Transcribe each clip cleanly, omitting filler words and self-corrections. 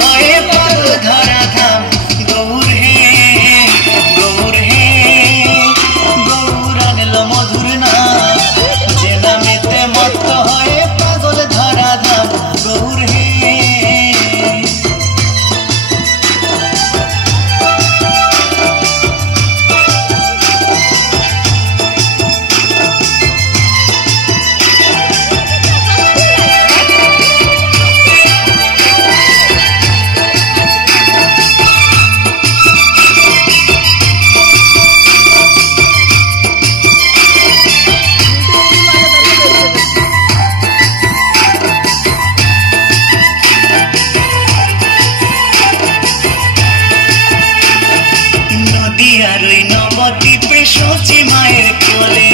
হয়ে পাগল ধরা ধাম গৌর হে গৌর আনলো মধুর নাম যে নামেতে মত্ত হয়ে পাগল ধরা ধাম গৌর হে নবদ্বীপে সচি মায়ের কোলে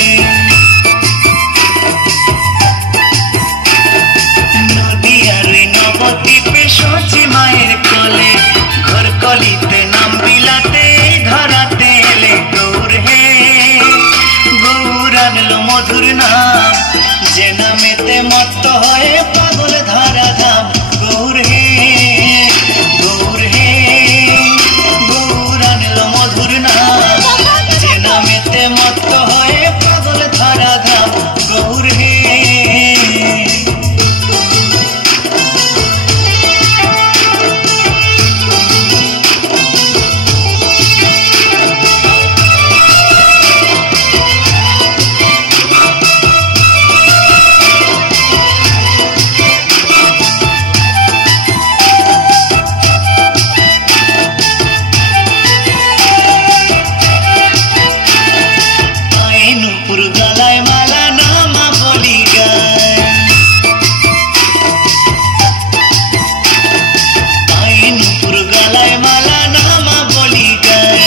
নদিয়ার ওই নবদ্বীপে সচি মায়ের কোলে ঘর কলিতে নাম বিলাতে ধরাতে এলে গৌর হে গৌর আনলো মধুর নাম যে নামেতে মত্ত হয়ে পাগল ধরা ধাম গৌর হে গৌর আনলো মধুর নাম যে নামেতে মত্ত হয়ে পাগল ধরা ধাম গৌর হে গলায় মালা নামা বলি নুপুর গলায় মালা নামা বলি গায়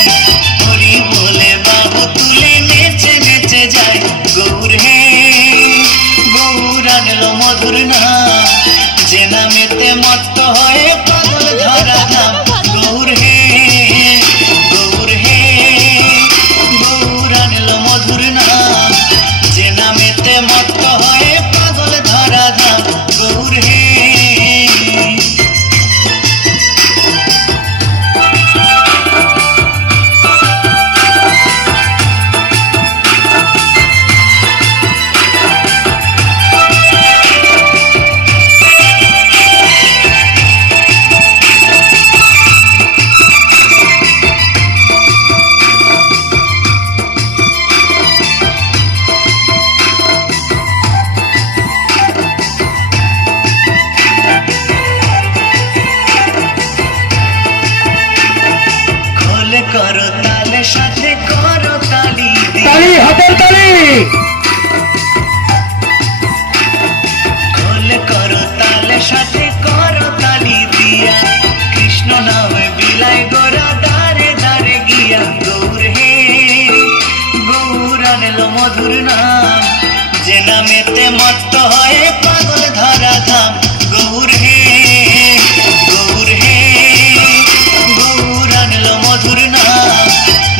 হরি বলে বাবু তুলে নেচে নেচে যায় গৌর হে গৌর আনলো মধুর নাম যে নামেতে মত্ত হয়ে পাগল ধরা ধাম গৌর হে গৌর আনলো মধুর নাম যে নামেতে মত্ত হয়ে পাগল ধরা ধাম গৌর হে করো তালে সাথে করো তালি তালি হাতের তালি খোলে করো তালে সাথে করো তালি দিয়া কৃষ্ণ নামে বিলাই গোরা দারে দারে গিয়া গৌর হে গৌর আনলো মধুর নাম যে নামেতে মত্ত হয়ে পাগল ধরা ধাম গৌর হে গৌর আনলো মধুর নাম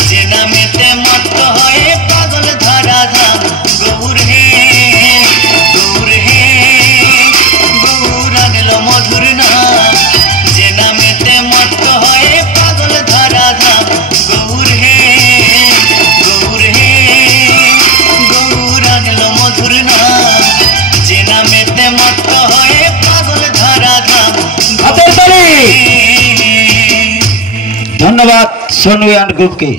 যে নামেতে মত্ত হয়ে পাগল ধরা ধাম গৌর আনলো মধুর নাম যে নামেতে মত্ত হয়ে পাগল ধরা ধাম গৌর আনলো মধুর নাম যে নামেতে মত্ত হয়ে পাগল ধরা ধাম ধন্যবাদ সোনু গ্রুপ के।